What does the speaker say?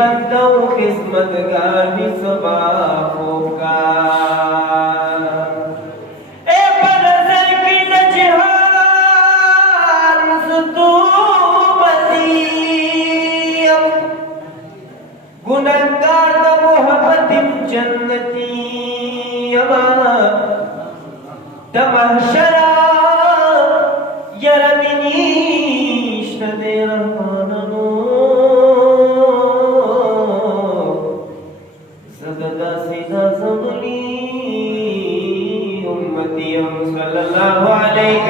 बंदो किस्मत गावी सबाफों का ए बरसे की नजहार तू बलियो गुनहगार मोहब्बत जन्नती अमा तमाशरा यरमिनीश दे रहमाननो सदा सीधा समली उम्मती सल्लल्लाहु अलैहि